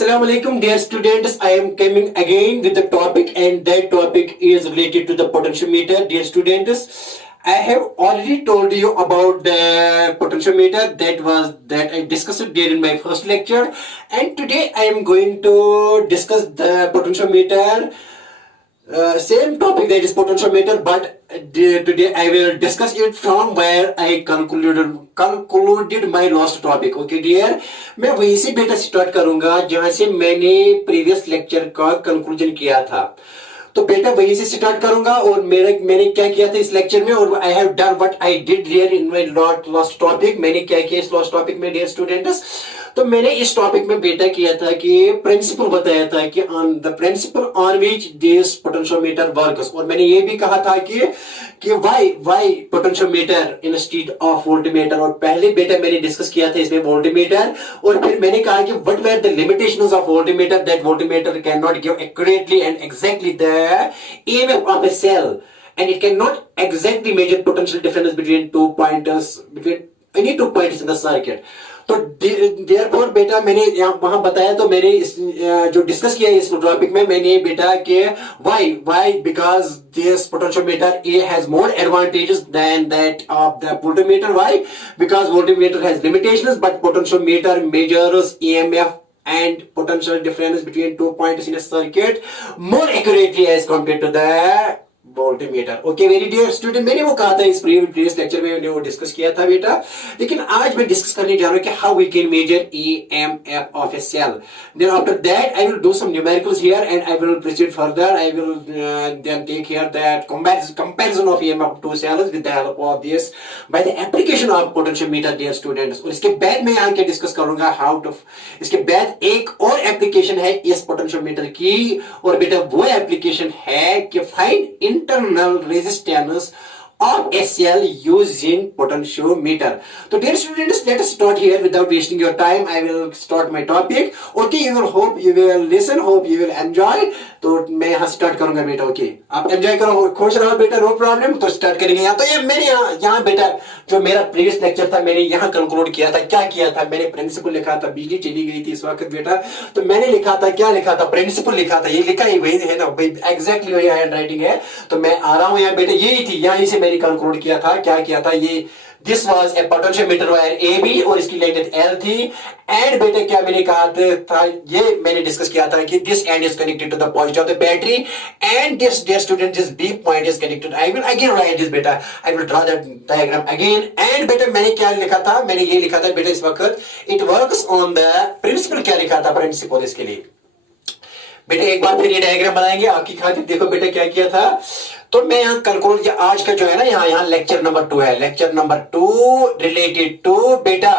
Assalamu alaikum, dear students. I am coming again with the topic, and that topic is related to the potentiometer. Dear students, I have already told you about the potentiometer that I discussed during my first lecture, and today I am going to discuss the potentiometer. Same topic, that is potentiometer, but today I will discuss it from where I concluded my last topic. Okay dear, मैं वहीं से बेटा start करूंगा जहां से मैंने previous lecture का conclusion किया था। तो बेटा वहीं से स्टार्ट करूंगा और मैंने क्या किया था इस लेक्चर में, और I have done what I did here in my last topic. मैंने क्या किया इस लास्ट टॉपिक में डियर स्टूडेंट्स, तो मैंने इस टॉपिक में बेटा किया था कि प्रिंसिपल बताया था कि on the principal on which this potentiometer works, और मैंने ये भी कहा था कि why potentiometer instead of voltmeter. और पहले बेटा मैंने डिस्कस किया था इसमें वोल्टमीटर, और फिर मैंने कहा कि what were the limitations of voltmeter, that voltmeter can not give accurately and exactly the EMF of a cell, and it cannot exactly measure potential difference between any two points in the circuit. तो therefore बेटा मैंने वहां बताया, तो मैंने जो discuss किया इस टॉपिक में मैंने बेटा के why because this potentiometer A has more advantages than that of the voltmeter. Why? Because voltmeter has limitations, but potentiometer measures EMF and potential difference between 2 points in a circuit more accurately as compared to the voltmeter. Okay very dear student, मैंने वो कहा था इस previous lecture में, मैंने वो discuss किया था बेटा, लेकिन आज मैं डिस्कस करने जा रहा हूं कि how we can measure EMF of a cell. Then after that I will do some numericals here and I will proceed further. I will then take here that comparison of EMF of two cells with the help of this by the application of potentiometer dear students. और इसके बाद मैं यहां क्या discuss करूंगा how to, इसके बाद एक और एप्लीकेशन है इस पोटेंशियोमीटर की, और बेटा वो एप्लीकेशन है कि find internal resistance of a cell using potentiometer. So dear students, let us start here without wasting your time. I will start my topic. Okay, you will hope you will listen, hope you will enjoy. तो मैं यहाँ start करूंगा बेटा। Okay आप enjoy करो, खुश रहो बेटा, नो प्रॉब्लम। तो स्टार्ट करेंगे यहाँ। तो ये मैंने यहाँ बेटा जो मेरा प्रीवियस लेक्चर था मैंने यहाँ कंक्लूड किया था। क्या किया था मैंने? प्रिंसिपल लिखा था, बिजली चली गई थी इस वक्त बेटा, तो मैंने लिखा था, क्या लिखा था? प्रिंसिपल लिखा था। ये लिखा ही वही है ना, एग्जैक्टली वही हैंड राइटिंग है। तो मैं आ रहा हूँ यहाँ बेटा, यही थी, यहीं से मैंने कंक्लूड किया था। क्या किया था? ये this was a potentiometer wire AB और इसकी लेंथ L थी। एंड बेटे क्या मैंने कहा था, ये मैंने डिस्कस किया था कि this end is connected to the positive of the battery and this dear student this B point is connected. I will again write this बेटा, I will draw that diagram again. And बेटा मैंने क्या लिखा था? मैंने ये लिखा था बेटा इस वक्त, it works on the principle. क्या लिखा था? प्रिंसिपल। इसके लिए बेटा एक बार फिर ये डायग्राम बनाएंगे आपकी खातिर। देखो बेटा क्या किया था, तो मैं यहाँ कंक्लूड, आज का जो है ना यहाँ लेक्चर नंबर 2 है। लेक्चर नंबर 2 रिलेटेड टू बेटा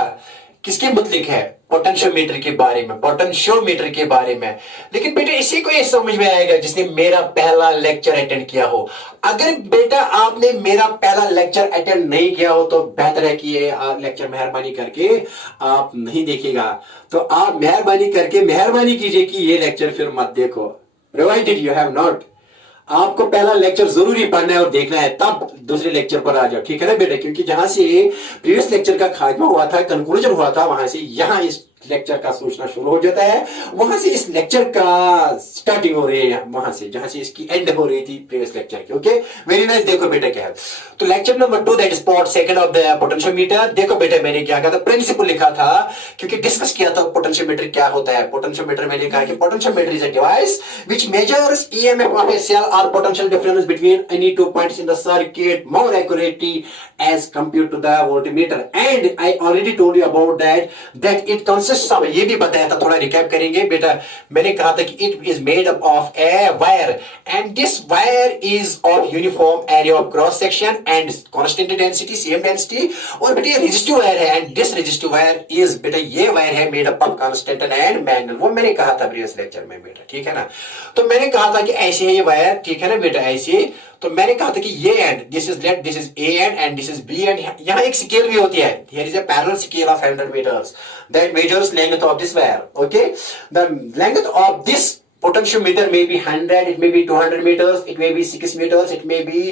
किसके मुतलिक है? पोटेंशियोमीटर के बारे में, पोटेंशियोमीटर के बारे में। लेकिन बेटा इसी को ये समझ में आएगा जिसने मेरा पहला लेक्चर अटेंड किया हो। अगर बेटा आपने मेरा पहला लेक्चर अटेंड नहीं किया हो तो बेहतर है कि ये लेक्चर मेहरबानी करके आप नहीं देखिएगा। तो आप मेहरबानी कीजिए कि ये लेक्चर फिर मत देखो, प्रोवाइडेड यू हैव नॉट। आपको पहला लेक्चर जरूरी पढ़ना है और देखना है, तब दूसरे लेक्चर पर आ जाओ, ठीक है ना बेटा? क्योंकि जहां से प्रीवियस लेक्चर का खात्मा हुआ था, कंक्लूजन हुआ था, वहां से यहां इस लेक्चर का सूचना शुरू हो जाता है। वहां से इस लेक्चर का स्टार्टिंग हो रही है, वहां से जहां से इसकी एंड हो रही थी प्रीवियस लेक्चर की। Okay very nice. देखो बेटा क्या है, तो lecture number 2 that is part second of the potentiometer. देखो बेटा मैंने क्या कहा था, प्रिंसिपल लिखा था, क्योंकि डिस्कस किया था पोटेंशियोमीटर क्या होता है। पोटेंशियोमीटर मैंने कहा कि potentiometer is a device which measures EMF of a cell और potential difference between any two points in the circuit more accurately as compared to the voltmeter. And I already told you about that it consist of, ये भी बताया था, थोड़ा recap करेंगे बेटा। मैंने कहा था कि it is made up of a wire and this wire is of uniform area of cross section and constant density, same density. और बेटा ये रेजिस्टिव वायर है and this resistive wire is बेटा, ये वायर है made up of constant and magnet. वो मैंने कहा था प्रीवियस लेक्चर में बेटा, ठीक है ना? तो मैंने कहा था कि ऐसे है ये वायर, ठीक है ना बेटा, ऐसे। तो मैंने कहा था कि ये and this is let, this is A and this is B and यहाँ एक स्केल भी होती है। Here is a parallel scale of 100 meters that measures length of this wire. Okay, the length of this potentiometer may be 100, it may be 200 meters, it may be 6 meters, it may be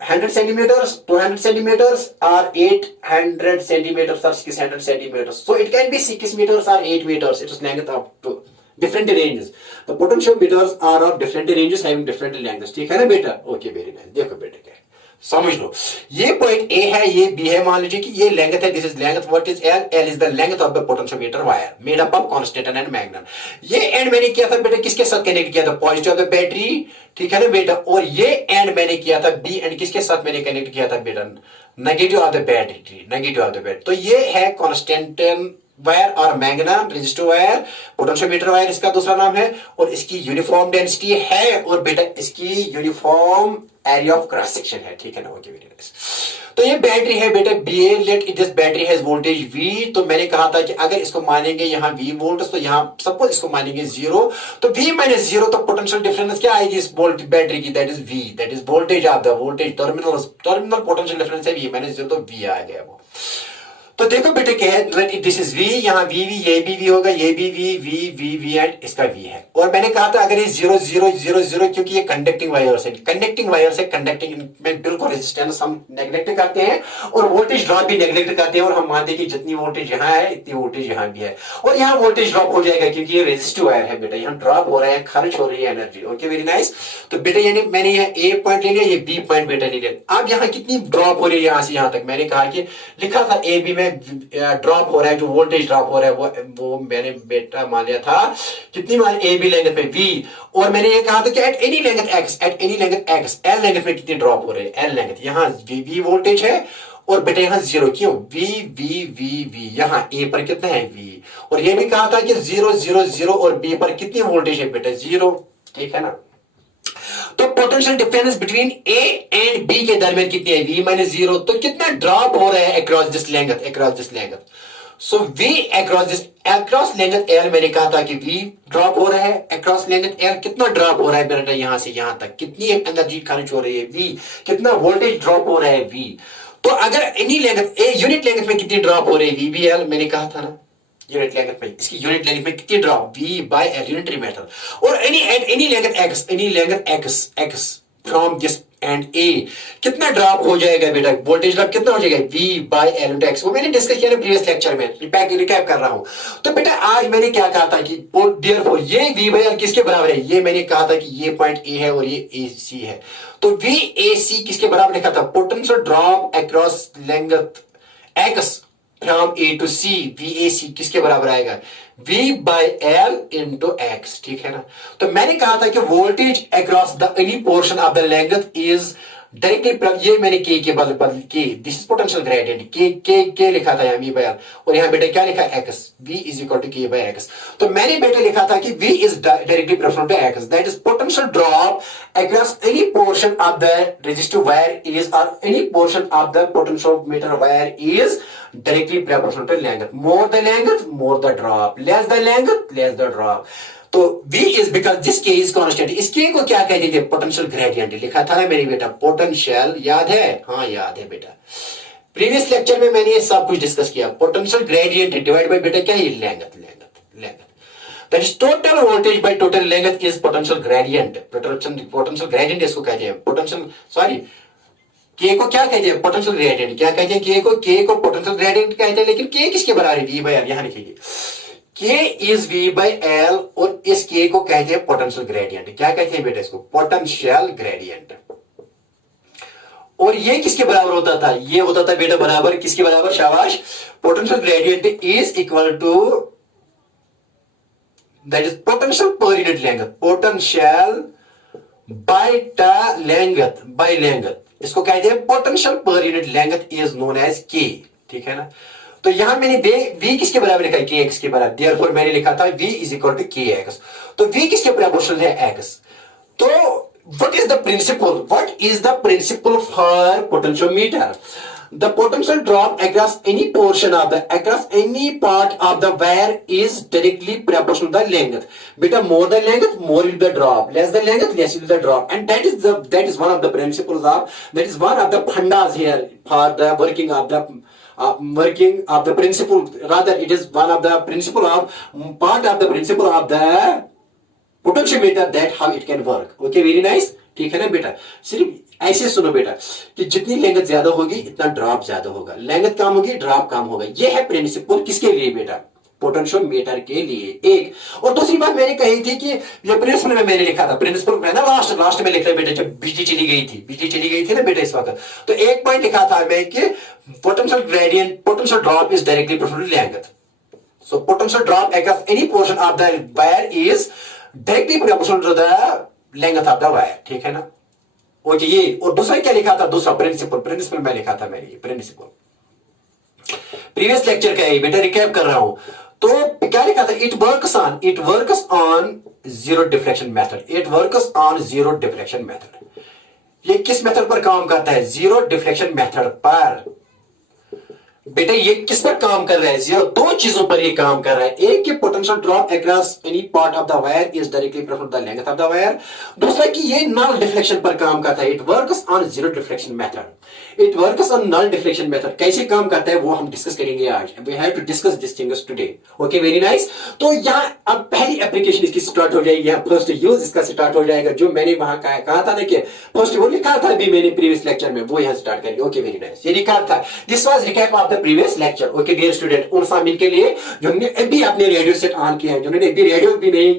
100 centimeters, 200 centimeters, or 800 centimeters or 600 centimeters. So it can be 6 meters or 8 meters. It is length up to different ranges. The potentiometers are of different ranges having different lengths. ठीक है ना बेटा? Okay, very nice. देखो बेटा क्या है, समझ लो। ये पॉइंट ए है, ये बी है, मान लीजिए कि ये लेंथ है, this is length, what is L? L is the length of the potentiometer wire made up of constant and magnet. ये एंड मैंने किया था बेटा किसके साथ कनेक्ट किया था? पॉजिटिव ऑफ द बैटरी, ठीक है ना बेटा। और ये एंड मैंने किया था बी एंड किसके साथ मैंने कनेक्ट किया था बेटा? Negative of the battery, negative of the battery. तो ये है कांस्टेंट वायर और magnet resistive wire, potentiometer wire इसका दूसरा नाम है। और इसकी यूनिफॉर्म डेंसिटी है और बेटा इसकी uniform area of cross section है, ठीक है ना? Okay, very nice. तो ये बैटरी है बेटा B A, let it this battery has voltage V. तो मैंने कहा था कि अगर इसको मानेंगे यहाँ वी वोल्ट, तो यहाँ सपोज इसको मानेंगे 0, तो वी माइनस 0, तो पोटेंशियल डिफरेंस क्या आएगी इस वोल्ट बैटरी की? That is V, that is voltage of the voltage terminal potential difference है वी माइनस 0, तो वी आ गया वो। तो देखो बेटे क्या है, दिस इज वी, यहाँ वी वी, ये भी वी होगा, ये भी V V V V and इसका वी है। और मैंने कहा था अगर ये 0 0 0 0, क्योंकि ये कंडक्टिंग वायर से कंडक्टिंग में बिल्कुल रेजिस्टेंस हम नेग्लेक्ट करते हैं और वोल्टेज ड्रॉप भी नेग्लेक्ट करते हैं, और हम मानते हैं कि जितनी वोल्टेज यहाँ है इतनी वोल्टेज यहाँ भी है। और यहाँ वोल्टेज ड्रॉप हो जाएगा क्योंकि ये रेजिस्टिव वायर है बेटा, यहाँ ड्रॉप हो रहा है, खर्च हो रही है एनर्जी। Okay, very nice. तो बेटा यानी मैंने यहाँ ए पॉइंट ले लिया, ये बी पॉइंट बेटा ले लिया। अब यहाँ कितनी ड्रॉप हो रही है यहाँ से यहाँ तक? मैंने कहा कि लिखा था ए बी में ड्रॉप हो रहा है, जो वोल्टेज ड्रॉप हो रहा है वो मैंने बेटा मान लिया था कितनी, मान ए बी लेंथ में वी। और मैंने ये कहा था कि at any length x, L length में कितनी ड्रॉप हो रही है? एल लेंथ, यहाँ वी वोल्टेज है और बेटा यहाँ 0, क्यों? वी वी वी वी, यहाँ ए पर कितना है? वी। और ये भी कहा था कि 0 0 0 और बी पर कितनी वोल्टेज है बेटा? 0, ठीक है ना? तो potential difference between A and B के दरमियान कितनी है? v minus 0। तो कितना ड्रॉप हो रहा है across this length? So v across length L, मैंने कहा था कि v ड्रॉप हो रहा है अक्रॉस लेंथ एल। कितना ड्रॉप हो रहा है बेटा यहां से यहां तक? कितनी एनर्जी खर्च हो रही है? v। कितना वोल्टेज ड्रॉप हो रहा है? v। तो अगर any length a unit length में कितनी ड्रॉप हो रही है? v b l, मैंने कहा था ना यूनिट लेंथ में, इसकी यूनिट लेंथ में कितनी drop? v by L unitary method. और any length x from this end a, कितना ड्रॉप हो जाएगा बेटा? वोल्टेज ड्रॉप कितना हो जाएगा? v by L into X. वो मैंने डिस्कस किया ना प्रीवियस लेक्चर में, रिकैप कर रहा हूं। तो बेटा आज मैंने क्या कहा था कि देयरफॉर ये v बाय एल किसके बराबर है? ये मैंने कहा था कि ये पॉइंट a है और ये ac है। तो v ac किसके बराबर लिखा था? Potential drop across length x from A to C, VAC किसके बराबर आएगा? V by L into X, ठीक है ना? तो मैंने कहा था कि voltage across the any portion of the length is directly, ये मैंने के बदल के, दिस इज पोटेंशियल ग्रेडियंट, के लिखा था यहाँ V बाय एल, और यहाँ बेटा क्या लिखा? x, V is equal to K by X. तो मैंने बेटा लिखा था कि V is directly proportional to x, that is potential drop across any portion of the resistive wire is, और any portion of the potentiometer wire is directly proportional to length. More the length, more the drop. Less the length, less the drop. तो V is because this K is constant. इस K को क्या कहते थे? Potential gradient लिखा था ना मेरे बेटा, पोटेंशियल, याद है? हाँ याद है बेटा, प्रीवियस लेक्चर में मैंने ये सब कुछ डिस्कस किया। पोटेंशियल ग्रेडियंट डिवाइड बाय बेटा क्या है? Length. That is total voltage by total length is potential gradient. Potential gradient इसको कहते हैं। के को क्या कहते हैं? Potential gradient. क्या कहते हैं? के को पोटेंशियल ग्रेडियंट कहते हैं, लेकिन के किसके बराबर है? v बाय एल, यहां लिखिए के इज v बाय एल, और इस के को कहते हैं पोटेंशियल ग्रेडियंट। क्या कहते हैं बेटा इसको? Potential gradient. और ये किसके बराबर होता था? ये होता था बेटा बराबर किसके बराबर? शाबाश, potential gradient is equal to, that is potential per unit length, potential by length, इसको कहते हैं potential per unit length is known as K, ठीक है ना? तो यहां मैंने v किसके बराबर लिखा है? के एक्स के बराबर। देयरफॉर मैंने लिखा था v is equal to K X. तो v किसके प्रोपोर्शनल है? x। तो what is the principle for potentiometer? The potential drop across any part of the wire is directly proportional to the length. Beta, more the length, more will the drop. Less the length, less will the drop. And that is one of the principles of, that is one of the fundas here for the working of the principle. Rather, it is one of the principle of part of the principle of the potentiometer, that how it can work. Okay, very nice. ठीक है ना बेटा? सिर्फ ऐसे सुनो बेटा कि जितनी लेंथ ज्यादा होगी इतना ड्रॉप ज्यादा होगा, लेंथ कम होगी ड्रॉप कम होगा। ये है प्रिंसिपल किसके लिए बेटा? पोटेंशियोमीटर के लिए। एक और दूसरी बात मैंने कही थी कि ये प्रिंसिपल में मैंने लिखा था, प्रिंसिपल में ना लास्ट में लिख रहे बेटे, जब बिजली चली गई थी ना बेटे इस वक्त, तो एक पॉइंट लिखा था मैं कि potential gradient, potential drop is directly proportional to length. So potential drop across any portion of the wire is directly proportional to the length of the wire, ठीक है ना। ओके ये, और दूसरा क्या लिखा था, दूसरा प्रिंसिपल में लिखा था मैंने, प्रिंसिपल प्रीवियस लेक्चर का है बेटा, रिकैप कर रहा हूं। तो क्या लिखा था, it works on zero deflection method, ये किस मेथड पर काम करता है, जीरो डिफ्लेक्शन मेथड पर। बेटा ये किस पर काम कर रहा है, जीरो, दो चीजों पर ये काम कर रहा है। एक कि potential drop across any part of the wire is directly proportional to the length of the wire. दूसरा कि ये नल डिफ्लेक्शन पर काम करता है, it works on zero deflection method. कैसे काम करता है वो हम डिस्कस करेंगे आज, we have to discuss this things today. Okay very nice. तो यहां अब पहली एप्लीकेशन इसकी स्टार्ट हो जाएगी, फर्स्ट यूज इसका स्टार्ट हो जाएगा, जो मैंने वहां कहा था ना कि फर्स्ट वो लिखा था भी मैंने प्रीवियस लेक्चर में, वो यहां स्टार्ट करेंगे। ओके वेरी नाइस, ये लिखा था, this was recap of the previous lecture. Okay dear student, उन शामिल के लिए जिन्होंने अभी अपने रेडियो सेट ऑन किया है, जिन्होंने अभी रेडियो भी नहीं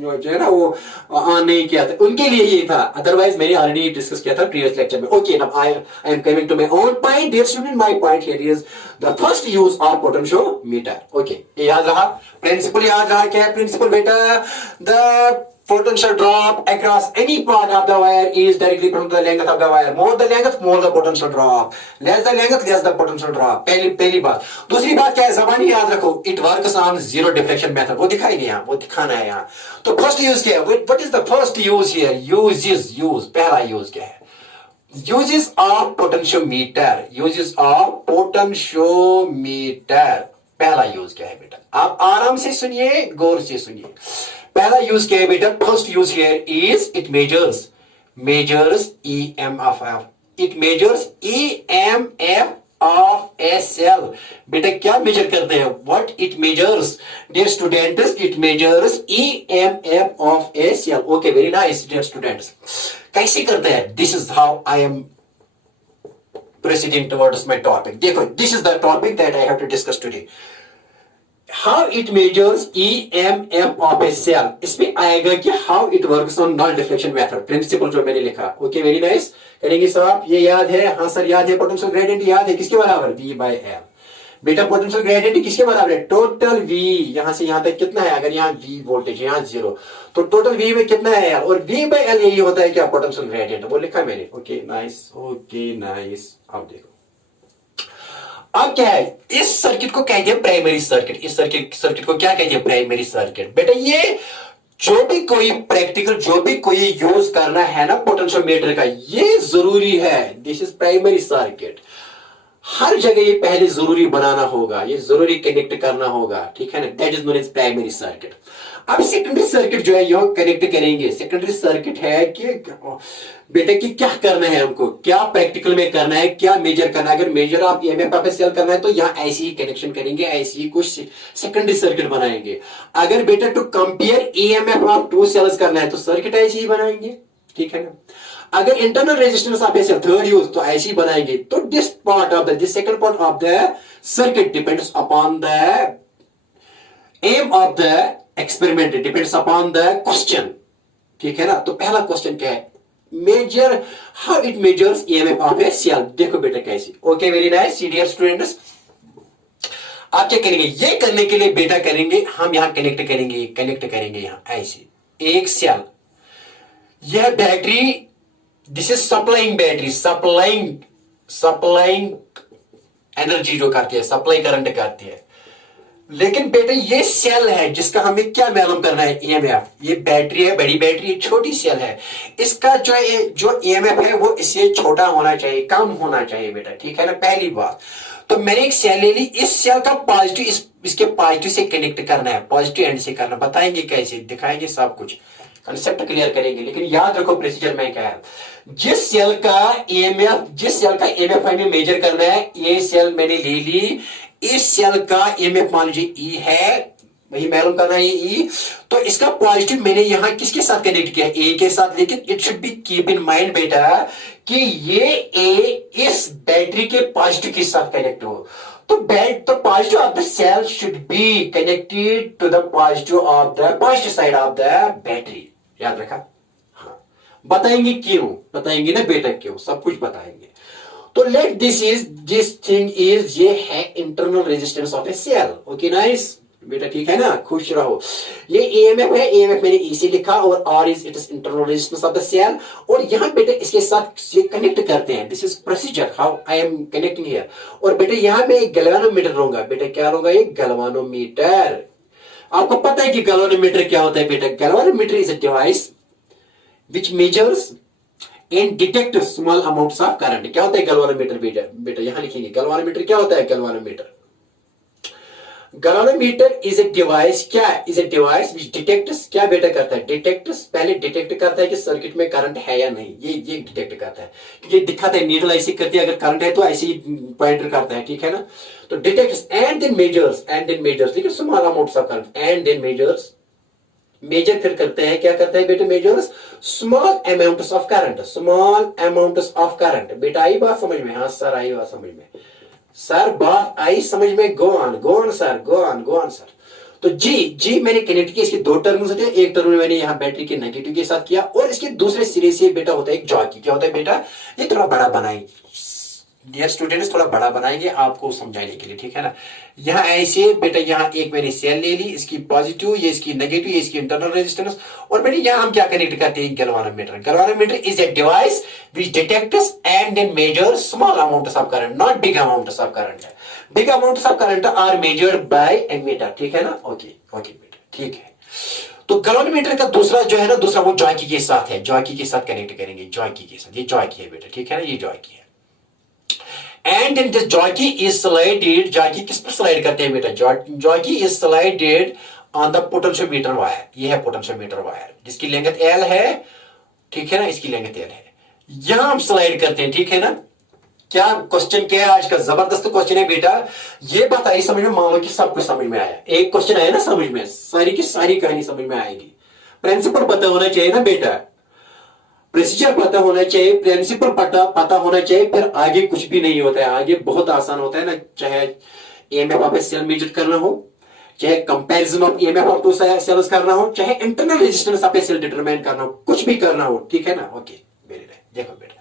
जो है ना वो ऑन नहीं किया था, उनके लिए ये था, अदरवाइज मैंने ऑलरेडी डिस्कस किया था प्रीवियस लेक्चर में। Okay now I am coming to my own point dear student, my point here is the first use of potentiometer. Okay याद रहा, प्रिंसिपल याद रहा, क्या है प्रिंसिपल बेटा, the potential drop across any part of the wire is directly proportional to the length of the wire. More the length, more the potential drop. Less the length, less the potential drop. पहली बात। दूसरी बात क्या है, ज़बानी याद रखो, it works on zero deflection method. वो दिखाई नहीं यहाँ, वो दिखाना है यहाँ। तो first use क्या है? What is the first use here? पहला use क्या है? Uses of potentiometer. पहला यूज क्या है बेटा, आप आराम से सुनिए, गौर से सुनिए। पहला यूज क्या है बेटा, first use here is it measures EMF of a cell. बेटा क्या मेजर करते हैं, what it measures, dear students, it measures EMF of a cell. Okay very nice dear students, कैसे करते हैं, this is how I am proceeding towards my topic. देखो, this is the topic that I have to discuss today. How it measures EMF of a cell. इसमें आएगा कि how it works on null deflection method. Principle जो मैंने लिखा. Okay, very nice. करेंगे साहब, ये याद है, हाँ सर याद है, potential gradient याद है, किसके बराबर, V by L. बेटा पोटेंशियल ग्रेडियंट किसके बराबर है, टोटल V, यहां से यहां तक कितना है, अगर यहां V वोल्टेज यहां 0, तो टोटल V में कितना है, और V by L यही होता है क्या, पोटेंशियल ग्रेडियंट, वो लिखा मैंने। Okay nice. अब देखो, अब क्या है, इस सर्किट को कहते हैं प्राइमरी सर्किट। इस सर्किट को क्या कहते हैं, प्राइमरी सर्किट। बेटा ये जो भी कोई यूज करना है ना पोटेंशियोमीटर का, ये जरूरी है, दिस इज प्राइमरी सर्किट। हर जगह ये पहले जरूरी बनाना होगा, ये जरूरी कनेक्ट करना होगा, ठीक है ना, that is known as primary circuit. अब सेकेंडरी सर्किट जो है यह कनेक्ट करेंगे। सेकेंडरी सर्किट है कि बेटे की क्या करना है हमको, क्या प्रैक्टिकल में करना है, क्या मेजर करना है। अगर मेजर आप EMF ऑफ ए सेल करना है तो यहाँ ऐसे ही कनेक्शन करेंगे, ऐसे ही कुछ सेकेंडरी सर्किट बनाएंगे। अगर बेटा to compare EMF of two cells करना है तो सर्किट ऐसे ही बनाएंगे, ठीक है ना। अगर internal resistance of a cell third use तो ऐसे ही बनाएंगे। तो this second part of the circuit depends upon the aim of the experiment, depends upon the question, ठीक है ना। तो पहला क्वेश्चन क्या है, measure how it measures EMF of a cell. देखो बेटा कैसे। Okay very nice dear students, आप क्या करेंगे, ये करने के लिए बेटा करेंगे हम यहां कनेक्ट करेंगे यहां ऐसे एक सेल, यह battery, this is supplying battery, supplying energy जो करती है, सप्लाई करंट करती है। लेकिन बेटा ये सेल है जिसका हमें क्या मालूम करना है, EMF। ये बैटरी है, बड़ी बैटरी, छोटी सेल है, इसका जो EMF है वो इससे छोटा होना चाहिए, कम होना चाहिए बेटा, ठीक है ना। पहली बात, तो मैंने एक सेल ले ली, इस सेल का पॉजिटिव इसके पॉजिटिव से कनेक्ट करना है, पॉजिटिव एंड से करना, बताएंगे कैसे, दिखाएंगे, सब कुछ कंसेप्ट क्लियर करेंगे। लेकिन याद रखो प्रोसीजर में क्या है, जिस सेल का EMF हमें मेजर करना है, ये सेल मैंने ले ली, इस सेल का EMF मान लीजिए E है, वही मालूम करना है ये E। तो इसका पॉजिटिव मैंने यहाँ किसके साथ कनेक्ट किया, A के साथ। लेकिन it should be keep in mind बेटा कि ये A इस बैटरी के पॉजिटिव के साथ कनेक्ट हो। तो positive of the cell should be connected to the positive side of the battery. याद रखा? हाँ, बताएंगे क्यों, बताएंगे ना बेटा क्यों, सब कुछ बताएंगे। तो लेट दिस थिंग इज, ये है internal resistance of a cell. Okay nice बेटा, ठीक है ना, खुश रहो। ये EMF है, EMF मैंने E से लिखा, और R is it is internal resistance of the cell. और यहां बेटा इसके साथ ये कनेक्ट करते हैं, this is procedure how I am connecting here. और बेटा यहां मैं एक गैल्वानोमीटर लूंगा। बेटा क्या लूंगा? ये गैल्वानोमीटर। आपको पता है कि गैल्वानोमीटर क्या होता है बेटा? Galvanometer is a device which measures and detect small amounts of current. क्या होता है गैल्वानोमीटर बेटा? यहां लिखेंगे गैल्वानोमीटर क्या होता है। गैल्वानोमीटर इज ए डिवाइस, क्या is a device which detects, क्या बेटा करता है? डिटेक्ट्स, पहले डिटेक्ट करता है कि सर्किट में करंट है या नहीं, ये डिटेक्ट करता है। क्योंकि दिखाता है नीडल ऐसी करती है, अगर करंट है तो ऐसे ही पॉइंटर करता है, ठीक है ना। तो डिटेक्ट्स एंड देन मेजर्स, लेकिन small amounts of current, and then measures, measure फिर करते हैं, क्या करता है बेटा? Measures small amounts of current. बेटा आई बात समझ में? हाँ सर आई बात समझ में, सर बात आई समझ में। Go on sir. तो जी मैंने कनेक्ट किया, इसके दो टर्मिनल होते हैं। एक टर्मिनल मैंने यहाँ बैटरी के नेगेटिव के साथ किया, और इसके दूसरे सिरे से बेटा होता है एक जॉकी। क्या होता है बेटा? ये थोड़ा बड़ा बनाएंगे डियर स्टूडेंट्स, थोड़ा बड़ा बनाएंगे आपको समझाने के लिए, ठीक है ना। यहाँ ऐसे बेटा, यहाँ एक मैंने सेल ले ली, इसकी पॉजिटिव, ये इसकी नेगेटिव, ये इसकी इंटरनल रेजिस्टेंस। और बेटा यहाँ हम क्या कनेक्ट करते हैं? Galvanometer is a device which detects and then measures small amounts of current, not big amounts of current. Big amounts of current are measured by ammeter, ठीक है ना। ओके बेटा, ठीक है। तो गैल्वानोमीटर का दूसरा जो है ना, दूसरा वो जॉकी के साथ है, जॉकी के साथ कनेक्ट करेंगे, जॉकी के साथ। ये जॉकी है बेटा, ठीक है ना, ये जॉकी है। And in this jockey is slided, jockey किस पर स्लाइड करते हैं बेटा? Jockey is slided on the potentiometer wire. ये है पोटेंशियोमीटर वायर जिसकी लेंथ L है, ठीक है ना, इसकी लेंथ L है। यहां हम स्लाइड करते हैं, ठीक है ना। क्या क्वेश्चन क्या है आज का? जबरदस्त क्वेश्चन है बेटा। ये बात आई समझ में, मान लो कि सब कुछ समझ में आया, एक क्वेश्चन आया ना समझ में, सारी की सारी कहानी समझ में आएगी। प्रिंसिपल पता होना चाहिए ना बेटा, प्रोसीजर पता होना चाहिए, प्रिंसिपल पता होना चाहिए, फिर आगे कुछ भी नहीं होता है। आगे बहुत आसान होता है ना, चाहे EMF ऑफ सेल मेजर करना हो, चाहे comparison of EMF of two cells करना हो, चाहे internal resistance of cell determine करना हो, कुछ भी करना हो, ठीक है ना। ओके वेरी नाइस, देखो बेटा।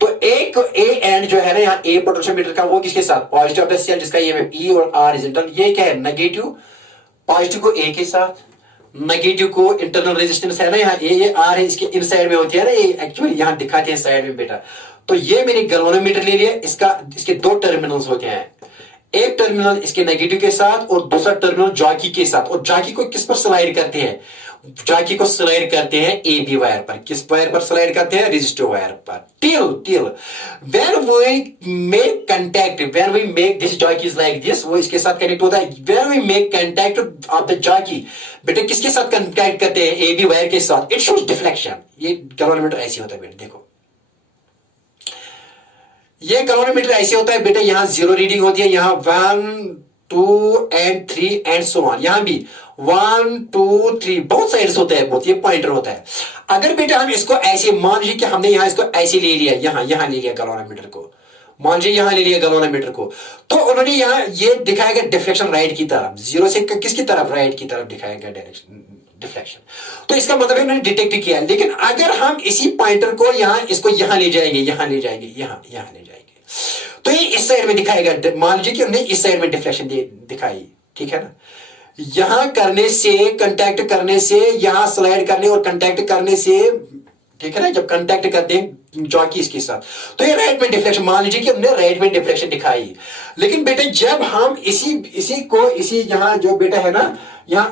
तो एक ए एंड जो है ना यहाँ ए पोटेंशियोमीटर का, वो किसके साथ? पॉजिटिव ऑफ द सेल जिसका EMF E और R इज इंटरनल। ये क्या है? नेगेटिव। पॉजिटिव को A के साथ, नेगेटिव को इंटरनल रेजिस्टेंस है ना यहाँ ये R है, इसके इन साइड में होती है ना, ये एक्चुअली यहाँ दिखाते हैं साइड में बेटा। तो ये मैंने गैल्वानोमीटर ले लिया, इसके दो टर्मिनल्स होते हैं, एक टर्मिनल इसके नेगेटिव के साथ और दूसरा टर्मिनल जॉकी के साथ। और जॉकी को किस पर स्लाइड करते हैं? जॉकी को स्लाइड करते हैं AB वायर पर। किस वायर पर स्लाइड करते हैं? रेजिस्टिव वायर पर। Till when we make this jockey is like this, वो इसके साथ कनेक्ट होता है। when we make contact of the jockey, बेटे किसके साथ कनेक्ट करते हैं? AB वायर के साथ। it shows deflection। ये गैल्वानोमीटर ऐसे होता है बेटे, देखो ये गैल्वानोमीटर ऐसे होता है बेटा। यहां 0 रीडिंग होती है, यहां 1 2 and 3 एंड सो ऑन। यहां भी 1 2 3 बहुत साइड्स होते हैं, बहुत ये पॉइंटर होता है। अगर बेटा हम इसको ऐसे मान लीजिए कि हमने यहां इसको ऐसे ले लिया, यहां ले लिया गैल्वानोमीटर को, मान लीजिए यहां ले लिया गैल्वानोमीटर को, तो उन्होंने यहां ये दिखाएगा डिफ्लेक्शन राइट की तरफ, 0 से किसकी तरफ? राइट की तरफ दिखाएगा डायरेक्शन डिफ्लेक्शन। तो इसका मतलब उन्होंने डिटेक्ट किया। लेकिन अगर हम इसी पॉइंटर को इसको यहां ले जाएंगे, यहां ले जाएंगे, तो ये इस साइड में दिखाएगा। मान लीजिए कि हमने इस साइड में डिफ्लेक्शन दिखाई, ठीक है ना। यहां करने से, कांटेक्ट करने से, यहां स्लाइड करने और कांटेक्ट करने से, ठीक है ना, जब कांटेक्ट करते हैं जॉकी इसके साथ, तो ये राइट में डिफ्लेक्शन, मान लीजिए कि हमने राइट में डिफ्लेक्शन दिखाई। लेकिन बेटे जब हम इसी यहां जो बेटा है ना, यहां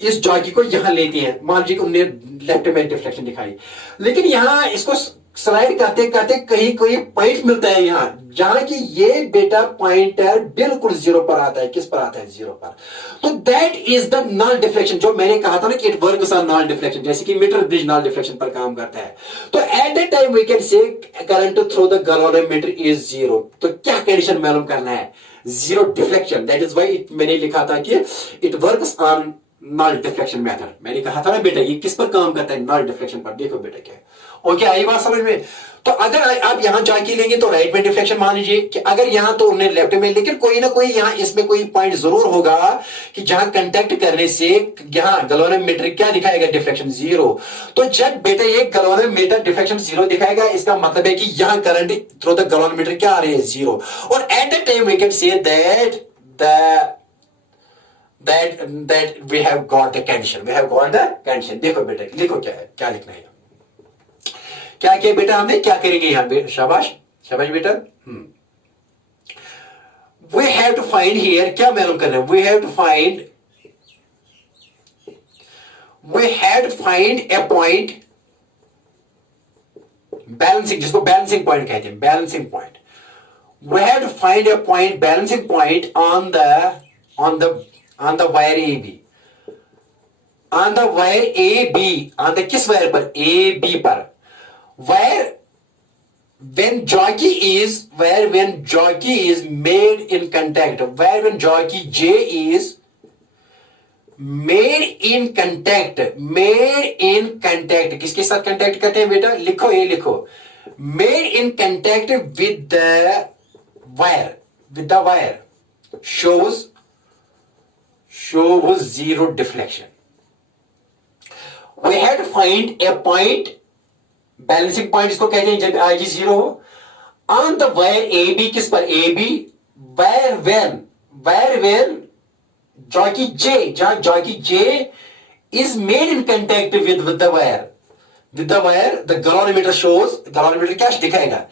इस जॉकी को यहां लेते हैं, मान लीजिए कि हमने लेफ्ट में डिफ्लेक्शन दिखाई, लेकिन यहां इसको स्लाइड करते करते कहीं कोई पॉइंट मिलता है यहां, जहां कि ये बेटा पॉइंटर बिल्कुल 0 पर आता है। किस पर आता है? 0 पर। तो that is the null deflection, जो मैंने कहा था ना कि it works on null deflection, जैसे कि मीटर ब्रिज नल डिफ्लेक्शन पर काम करता है। तो at that time we can say current through the galvanometer is 0। तो क्या कंडीशन मालूम करना है? Zero deflection, that is why मैंने लिखा था कि it works on null deflection method. मैंने कहा था ना बेटा ये किस पर काम करता है, नल डिफ्लेक्शन पर। देखो बेटा क्या है, ओके आई बात समझ में। तो अगर आप यहां जाके लेंगे तो राइट में डिफ्लेक्शन मान लीजिए कि अगर यहां तो उन्हें लेफ्ट में, लेकिन कोई ना कोई यहां इसमें कोई पॉइंट जरूर होगा कि जहां कंटेक्ट करने से यहां गैल्वेनोमीटर क्या दिखाएगा, डिफ्लेक्शन जीरो। तो जब बेटा ये गैल्वेनोमीटर डिफ्लेक्शन जीरो दिखाएगा, इसका मतलब है कि यहां करंट थ्रू द गैल्वेनोमीटर क्या आ रही है, जीरो। और at the time we can say that that we have got the condition, we have got the condition। देखो बेटा लिखो क्या है, क्या लिखना है, क्या किया बेटा हमने, क्या करेंगे यहां, शाबाश शाबाश बेटा। we have to find here, क्या मालूम कर रहे हैं, we have to find a point balancing, जिसको बैलेंसिंग पॉइंट कहते हैं, balancing point. we have to find a point, balancing point on the wire AB, on the wire AB, on the किस wire पर, AB पर, where when jockey is made in contact, where when jockey J is made in contact, किसके साथ contact करते हैं बेटा, लिखो ये लिखो, made in contact with the wire shows zero deflection। we had to find a point, balancing point इसको कहते हैं जब IG जीरो हो, ऑन द वायर AB, किस पर, AB, where when jockey J, जहां jockey J is made in contact with the wire, the galvanometer shows, galvanometer क्या दिखाएगा,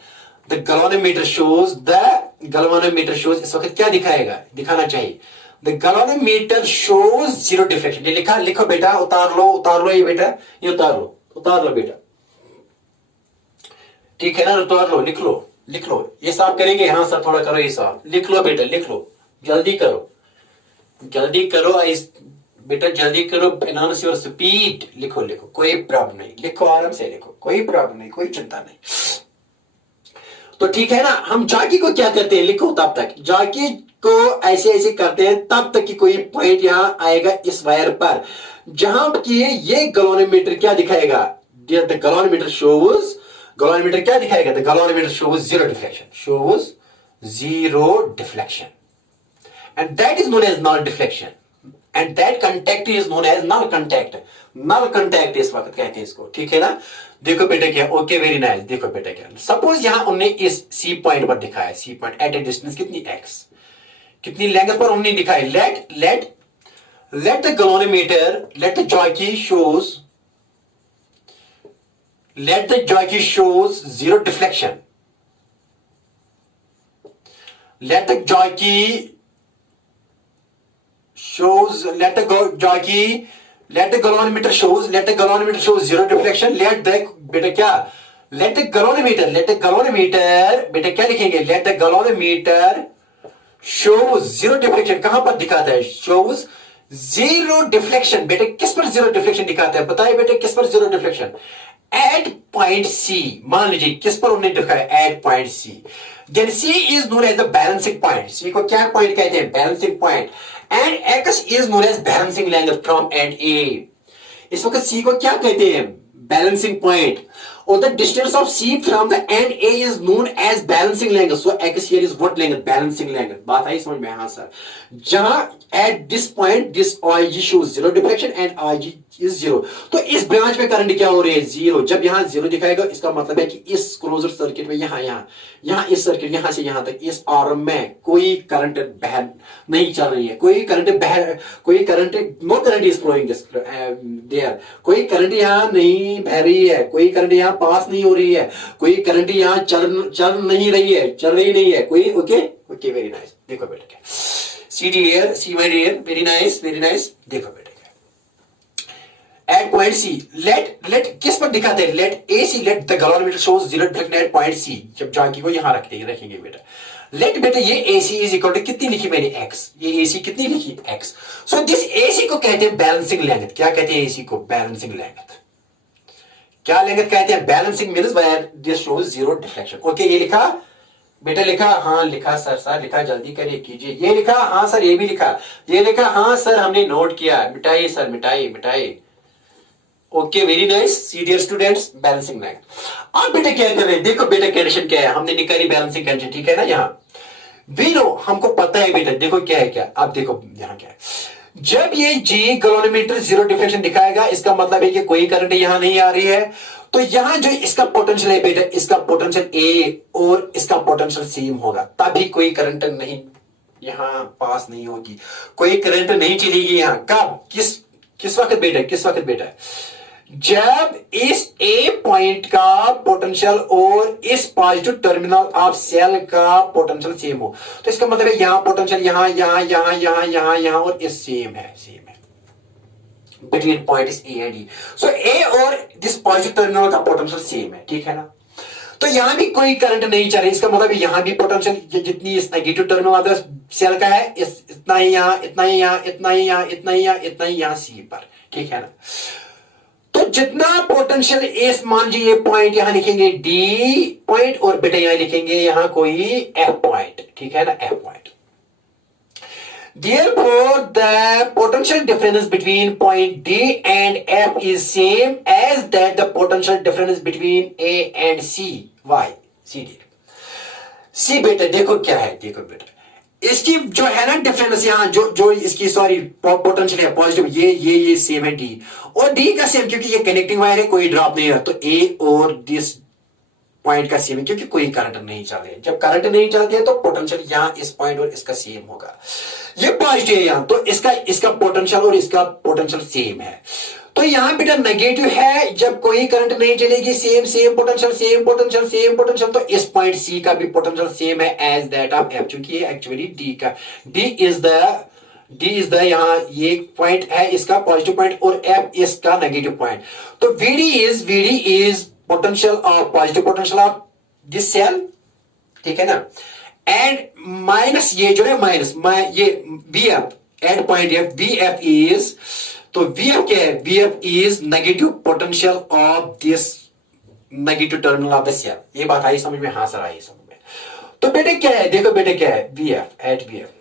the galvanometer shows इस वक्त क्या दिखाएगा, दिखाना चाहिए, the galvanometer shows zero deflection। ये लिखो बेटा, उतार लो ये बेटा, ये उतार लो बेटा, ठीक है ना, उतार लो, लिख लो, ये साफ करेंगे, हाँ सर थोड़ा करो ये साफ, लिख लो बेटा, लिख लो, जल्दी करो बेटा, जल्दी करो, एनहांस योर स्पीड, लिखो कोई प्रॉब्लम नहीं, लिखो आराम से लिखो, कोई प्रॉब्लम नहीं, कोई चिंता नहीं। तो ठीक है ना, हम जाकी को क्या करते हैं, लिखो, तब तक जाकी को ऐसे करते हैं तब तक कि कोई पॉइंट यहां आएगा इस वायर पर, जहां कि ये गैल्वेनोमीटर क्या दिखाएगा, द गैल्वेनोमीटर क्या दिखाएगा, the galvanometer shows zero deflection, and that is known as null deflection, and that contact is known as null contact इस वक्त कहते हैं इसको, ठीक है ना। देखो बेटा क्या, ओके वेरी नाइस। देखो बेटा क्या, सपोज यहां उन्होंने इस सी पॉइंट पर दिखाया, C point at a distance कितनी x, कितनी लेंथ पर उन्होंने दिखाई, let the galvanometer, let the jockey shows zero deflection, let the galvanometer shows zero deflection, let the बेटा क्या, let the galvanometer बेटा क्या लिखेंगे, let the galvanometer shows zero deflection, कहां पर दिखाता है, shows zero deflection, बेटे किस पर जीरो डिफ्लेक्शन दिखाता है, बताइए बेटे किस पर zero deflection, at point C, मान लीजिए किस पर उन्होंने दिखाया, at point C, then C is known as the balancing point, C को क्या पॉइंट कहते हैं, balancing point, and X is known as balancing length from end A, इस वक्त सी को क्या कहते हैं, balancing point, or the distance of C from the end A is known as balancing length, so x here is what length, balancing length। बात आई समझ में, हाँ सर, जहां at this point this IG shows zero deflection and IG is zero, तो इस branch में current क्या हो रही है, जीरो। जब यहां जीरो दिखाएगा इसका मतलब है कि इस क्लोजर सर्किट में यहां इस सर्किट यहां से यहां तक इस आर्म में कोई करंट बह नहीं चल रही है, कोई current no current is flowing there, कोई करंट यहां नहीं बह रही है, कोई करंट यहां पास नहीं हो रही है, कोई करंट यहां चल रही नहीं है कोई, ओके वेरी नाइस। देखो बेटा क्या, see my dear, very nice, देखो बेटा एट पॉइंट सी, लेट किस पर दिखाते हैं, let the galvanometer shows zero deflection at point C, जब जाकी को यहां रखेंगे बेटा, लेट बेटा ये AC इज इक्वल टू कितनी लिखी मैंने, x, ये AC कितनी लिखी, x, सो दिस AC को कहते हैं बैलेंसिंग लेंथ। क्या कहते हैं AC को, बैलेंसिंग लेंथ, क्या लेंथ कहते हैं, balancing means where this shows zero deflection, okay ये लिखा, बेटा लिखा, हाँ लिखा सर, सर लिखा, जल्दी करिए कीजिए। ये लिखा, हाँ सर ये भी लिखा, ये लिखा, हाँ सर हमने नोट किया, मिटाइए सर, मिटाइए मिटाइए। ओके वेरी नाइस, सी डियर स्टूडेंट्स, बैलेंसिंग लाइन। अब बेटा क्या कर रहे हैं, देखो बेटा कंडीशन क्या है, हमने निकाली बैलेंसिंग कंडीशन, ठीक है ना। यहाँ वी नो, हमको पता है बेटा, देखो क्या है, क्या आप देखो यहाँ क्या है, जब ये जी गैल्वेनोमीटर जीरो डिफ्लेक्शन दिखाएगा, इसका मतलब है कि कोई करंट यहां नहीं आ रही है। तो यहां जो इसका पोटेंशियल है बेटा, इसका पोटेंशियल ए और इसका पोटेंशियल सेम होगा, तभी कोई करंट नहीं यहां पास नहीं होगी, कोई करंट नहीं चलेगी यहां। कब, किस किस वक्त बेटा, किस वक्त बेटा, जब इस ए पॉइंट का पोटेंशियल और इस पॉजिटिव टर्मिनल ऑफ सेल का पोटेंशियल सेम हो। तो इसका मतलब है यहां पोटेंशियल यहां यहां यहां यहां यहां यहां और इस सेम है, सेम है बिटवीन पॉइंट इस ए एंड ई। सो ए और दिस पॉजिटिव टर्मिनल का पोटेंशियल सेम है, ठीक है ना। तो यहां भी कोई करंट नहीं चल रही, इसका मतलब यहां भी पोटेंशियल जितनी इस नेगेटिव टर्मिनल ऑफ सेल का है, इतना ही यहां, इतना ही यहां, इतना ही यहां, इतना ही यहां, इतना ही यहां सी पर, ठीक है ना। तो जितना पोटेंशियल इस, मान लीजिए पॉइंट यहां लिखेंगे डी पॉइंट और बेटा यहां लिखेंगे यहां कोई एफ पॉइंट, ठीक है ना, F point. Therefore, the potential difference between point D and F is same as that the potential difference between A and C. Why? C D. C बेटा देखो क्या है, देखो बेटा इसकी जो है ना डिफरेंस, यहां जो जो इसकी सॉरी पोटेंशियल है पॉजिटिव, ये सेम है डी और डी का सेम, क्योंकि ये कनेक्टिंग वायर है, कोई ड्रॉप नहीं है। तो ए और दिस पॉइंट का सेम है, क्योंकि कोई करंट नहीं चल रही है। जब करंट नहीं चलती है तो पोटेंशियल यहां इस पॉइंट और इसका सेम होगा। ये पॉजिटिव है यहां, तो इसका पोटेंशियल और इसका पोटेंशियल सेम है। तो यहां बेटा नेगेटिव है, जब कोई करंट नहीं चलेगी, same same potential, same potential, same potential. तो इस पॉइंट सी का भी पोटेंशियल सेम है एज दैट ऑफ एफ, क्योंकि ये एक्चुअली डी का, डी इज द यहां ये पॉइंट है इसका पॉजिटिव पॉइंट और एफ इसका नेगेटिव पॉइंट। तो VD is potential of positive potential of this cell, ठीक है ना, एंड माइनस ये जो है माइनस ये V F at point F, V F is, तो वी एफ क्या है, V F is negative potential of this negative terminal of the cell. ये बात आई समझ में, हाँ सर आई समझ में। तो बेटे क्या है, देखो बेटे क्या है, V F at V F,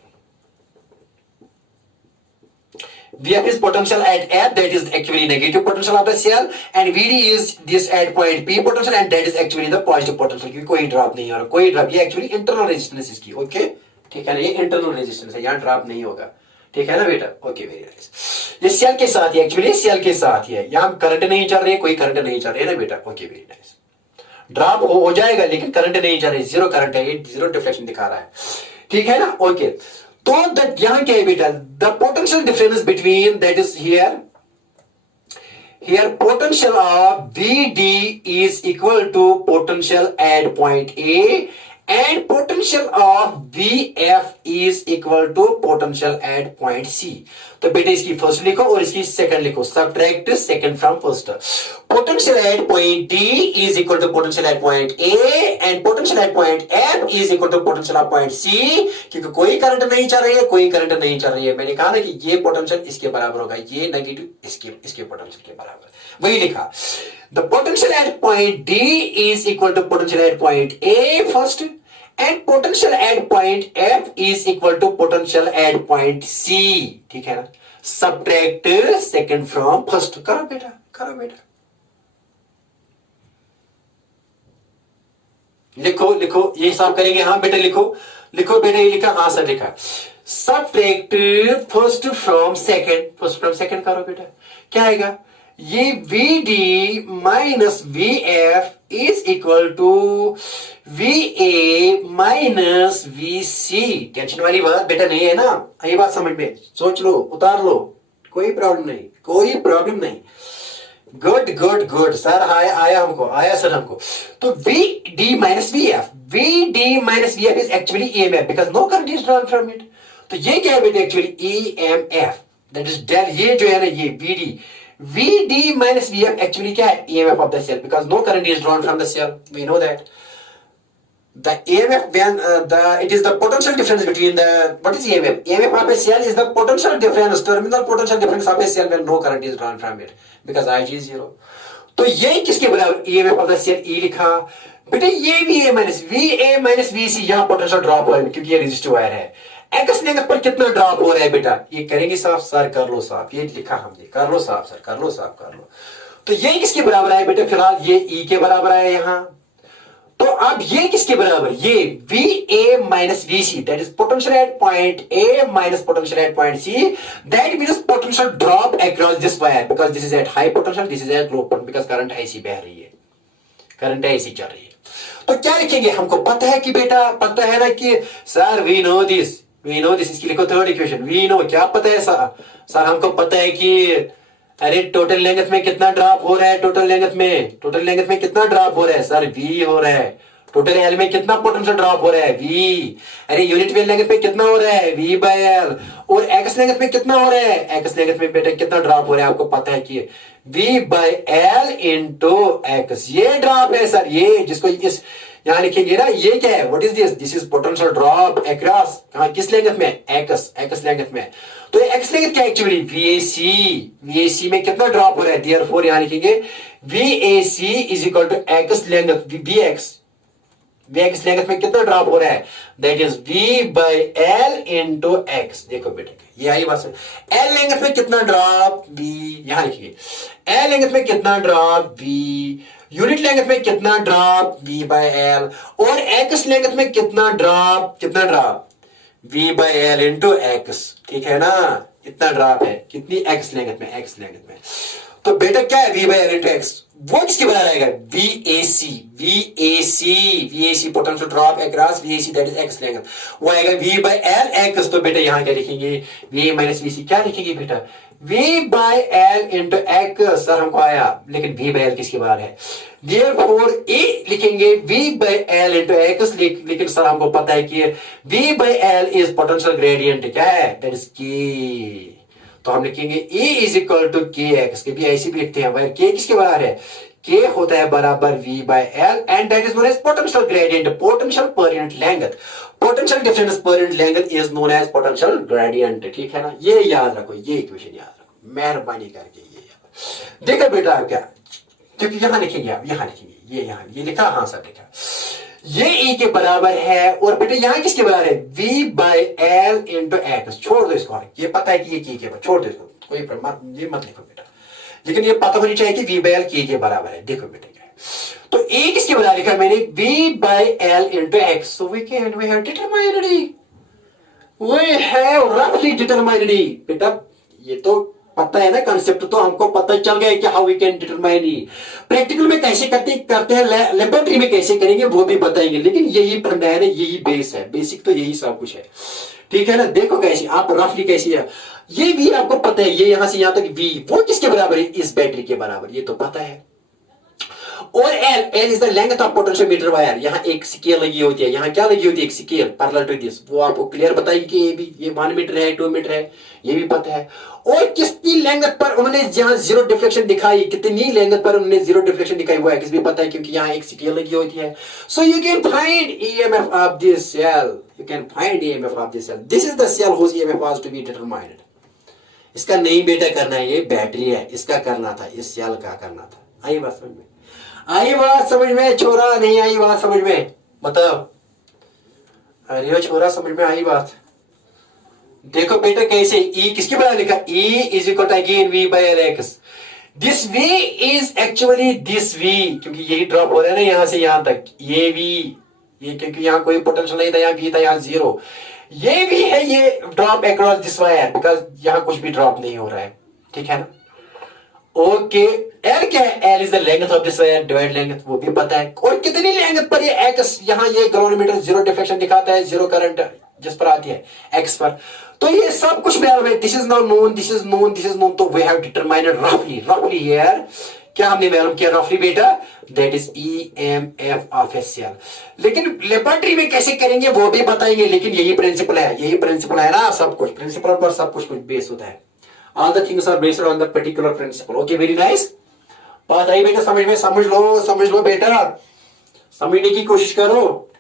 Vf is potential at F, that is actually negative potential of the cell, and Vd is this at point P potential, and that is actually the positive potential, क्योंकि कोई drop नहीं हो रहा, कोई drop, ये actually internal resistance इसकी, okay ठीक है ना, ये इंटरनल रेजिस्टेंस है, यहाँ ड्रॉप नहीं होगा, ठीक है ना बेटा, ओके वेरी नाइस। ये सेल के साथ ही, एक्चुअली सेल के साथ ही है, यहाँ करंट नहीं चल रही है, कोई करंट नहीं चल रही है ना बेटा, ओके वेरी नाइस। ड्रॉप हो जाएगा लेकिन करंट नहीं चल रही, जीरो करंट है, ये जीरो डिफ्लेक्शन दिखा रहा है, ठीक है ना, ओके। तो यहां क्या है बेटा, the potential difference between, that is here potential of VD is equal to potential at point A and potential of VF is equal to potential at point C। तो बेटे इसकी फर्स्ट लिखो और इसकी सेकंड लिखो, subtract second from first. Potential at point D is equal to potential at point A and potential at point F is equal to potential of point C, क्योंकि कोई current नहीं चल रही है, कोई करंट नहीं चल रही है। मैंने कहा ना कि ये पोटेंशियल इसके बराबर होगा, ये नेगेटिव इसके पोटेंशियल के बराबर, वही लिखा। The potential at point D is equal to potential at point A first, and potential at point F is equal to potential at point C, ठीक है ना। Subtract second from first, करो बेटा, करो बेटा, लिखो लिखो, ये हिसाब करेंगे, हाँ बेटा लिखो लिखो बेटा, ये लिखा, हाँ सर लिखा। Subtract first from second, first from second करो बेटा, क्या आएगा, ये VD minus VF is equal to VA minus VC। Tension वाली बात बेटा नहीं है ना, ये बात समझ में, सोच लो, उतार लो, कोई प्रॉब्लम नहीं, कोई प्रॉब्लम नहीं। गुड गुड गुड सर, आया हमको, आया सर हमको। तो VD minus VF, VD minus VF is actually EMF because no current is drawn from it. तो ये क्या है बेटा, actually EMF, that is del, ये जो है ना ये VD minus VF actually क्या है, EMF of the cell, because no current is drawn from the cell, we know that the EMF when it is the potential difference between the, what is EMF? EMF of a cell is the potential difference, terminal potential difference of a cell when no current is drawn from it, because Ig is 0। तो ये किसके बराबर, EMF of the cell E लिखा, बेटा ये V A minus V सी, यहाँ potential drop हो रहा है क्योंकि ये रेजिस्टिव वायर है। एक्स लेंथ पर कितना ड्रॉप हो रहा है बेटा, ये करेंगे साफ, सर कर लो साफ, ये लिखा हमने, कर लो साफ सर, कर लो साफ, कर लो। तो ये किसके बराबर है बेटा, फिलहाल ये ई के बराबर है यहां। तो अब ये किसके बराबर, ये V A minus V C, that is potential at point A minus potential at point C, that means potential drop across this wire because this is at high potential, this is at low potential, because current ऐसी बह रही है, current ऐसी चल रही है। तो क्या लिखेंगे, हमको पता है कि बेटा, पता है ना कि सर वी नो दिस, इसकी लिखो थर्ड इक्वेशन, वी नो, क्या पता है सर हमको पता है कि अरे टोटल लेंथ में कितना ड्रॉप हो रहा है, टोटल लेंथ में कितना ड्रॉप हो रहा है सर, वी हो रहा है। टोटल एल में कितना पोटेंशियल ड्रॉप हो रहा है, वी। अरे यूनिट वेव लेंथ में कितना हो रहा है, वी बाय एल। और एक्स लेंथ में कितना हो रहा है, एक्स लेंथ में बेटा कितना ड्रॉप हो रहा है, आपको पता है कि V by L into X, ये ड्रॉप है सर, ये जिसको इस यहां लिखेंगे ना, ये क्या है, what is this is potential drop across, कहां, किस लेंथ में, एक्स लेंथ में। तो एक्स लेंथ क्या एक्चुअली, वीएसी में कितना ड्रॉप हो रहा है, देयरफॉर यहां लिखेंगे VAC is equal to X length VX length में कितना ड्रॉप हो रहा है, that is V by L into x. देखो बेटे ये आई बात, एल लेंथ में कितना ड्रॉप, वी, यहां लिखिए एल लेंथ में कितना ड्रॉप, वी, यूनिट लेंथ में कितना ड्रॉप, वी बाय एल, और एक्स लेंथ में कितना drop, V by L into X, ठीक है ना, इतना ड्रॉप है, कितनी, एक्स लेंथ में। तो बेटा क्या है, V by L into X, वो किसके बराबर आएगा, VAC potential drop across VAC, that is X length, वो आएगा वी बाय एल एक्स। तो बेटा यहां क्या लिखेंगे, वी माइनस वीसी, क्या लिखेंगे बेटा, V by L into X, sir हमको आया, लेकिन वी बाय एल किसके बराबर है, देयरफॉर ए लिखेंगे V by L into X, लेकिन सर हमको पता है कि V by L is potential gradient, क्या है, दैट इज के। तो हम लिखेंगे E is equal to K X, K भी ऐसे भी लिखते हैं, वह के किसके बराबर है, के होता है बराबर V by L, and that is known as potential gradient, potential per unit length, potential difference per unit length is known as potential gradient, ठीक है ना, ये याद रखो, ये इक्वेशन याद रखो, मेहरबानी करके ये याद देखो बेटा। आप क्या, क्योंकि यहां लिखेंगे, आप यहां लिखेंगे, ये लिखा, हाँ सब लिखा, ये E के बराबर है, और बेटा यहां किसके बराबर है, V by L into x, छोड़ दो इसको, ये पता है कि ये के बराबर, छोड़ दो इसको, कोई ये मत लिखो बेटा, लेकिन ये पता होनी चाहिए कि V बाय एल के बराबर है। देखो बेटा क्या है, तो E किसके बराबर लिखा मैंने, V by L into X, so we have determined D, we have रफली डिटरमाइंड D। बेटा ये तो पता है ना कंसेप्ट, तो हमको पता चल गया कि how we can determine E. Practical में कैसे करते हैं, लेबोरेटरी में कैसे करेंगे वो भी बताएंगे, लेकिन यही फंडा है ना, यही बेस है, बेसिक तो यही सब कुछ है, ठीक है ना। देखो कैसे आप रफली कैसे है, ये भी आपको पता है, ये यहां से यहां तक वी, वो किसके बराबर है, इस बैटरी के बराबर, ये तो पता है। और L is the length of potentiometer wire, यहाँ एक स्केल लगी होती है, यहाँ क्या लगी होती है, एक स्केल पैरेलल टू दिस, वो आपको क्लियर बताएगी कि ये भी, ये 1 मीटर है, 2 मीटर है, ये भी पता है। और कितनी लेंथ पर उन्होंने जहां जीरो डिफ्लेक्शन दिखाई, कितनी लेंथ पर उन्होंने जीरो डिफ्लेक्शन दिखाई, वो एक्स भी पता है क्योंकि यहाँ एक स्केल लगी होती है। So you can find EMF of this cell, this is the cell whose EMF was to be determined. इसका नहीं बेटा करना है, ये बैटरी है, इसका करना था, इस सेल का करना था। आई बात समझ में, आई बात समझ में छोरा, नहीं आई बात समझ में, बताओ। अरे छोरा समझ में आई बात। देखो बेटा कैसे, E किसके बराबर लिखा, E is equal to again V by L X, this V is actually this V, क्योंकि यही ड्रॉप हो रहा है ना यहां से यहां तक, ये V, ये क्योंकि यहां कोई पोटेंशियल नहीं था, यहां V था, यहां जीरो, ये भी है, ये drop across this wire, because यहां कुछ भी ड्रॉप नहीं हो रहा है, ठीक है ना। ओके, एल क्या है, L is the length of this wire divide length, वो भी पता है। और कितनी लेंथ पर ये एक्स, यहाँ ये गैलोरीमीटर जीरो डिफ्लेक्शन दिखाता है, जीरो करंट जिस पर आती है एक्स पर, तो ये सब कुछ मालूम है, this is now known, this is known, this is known, तो वी हैव डिटरमाइंड रफली हियर, क्या हमने मालूम किया रफली बेटा, that is EMF of a cell. लेकिन लेबोरेटरी में कैसे करेंगे वो भी बताएंगे, लेकिन यही प्रिंसिपल है ना, सब कुछ प्रिंसिपल पर सब कुछ बेस होता है। All the things are based on the particular principle. Okay, very nice. बात आई बेटा समझ में, समझ लो बेटा, समझने की कोशिश करो।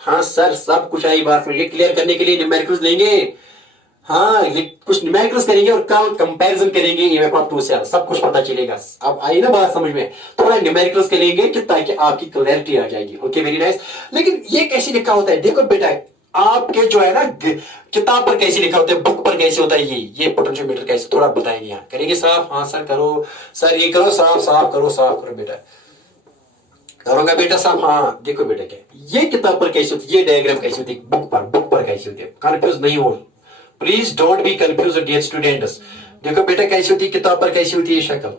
हाँ सर सब कुछ आई बात में, क्लियर करने के लिए न्यूमेरिकल्स लेंगे, हाँ, कुछ न्यूमेरिकल्स करेंगे और कल कंपैरिजन करेंगे ईएमएफ ऑफ टू सेल, सब कुछ पता चलेगा। अब आई ना बात समझ में, थोड़ा न्यूमेरिकल्स करेंगे कि ताकि आपकी क्लैरिटी आ जाएगी। Okay, very nice. लेकिन ये कैसे लिखा होता है, देखो बेटा, आपके जो है ना किताब पर कैसे लिखा होता है, बुक पर कैसे होता है, ये पोटेंशियोमीटर कैसे, थोड़ा बताएंगे। यहाँ करेंगे साफ? हाँ सर करो, सर ये करो, साफ साफ करो, साफ करो बेटा, करोगा बेटा साहब? हाँ देखो बेटा, क्या ये किताब पर कैसे होती है, ये डायग्राम कैसे होती है, बुक पर कैसे होती है, कंफ्यूज नहीं हो, please don't be confuse dear students. देखो बेटा कैसी होती है, किताब पर कैसी होती है शक्ल,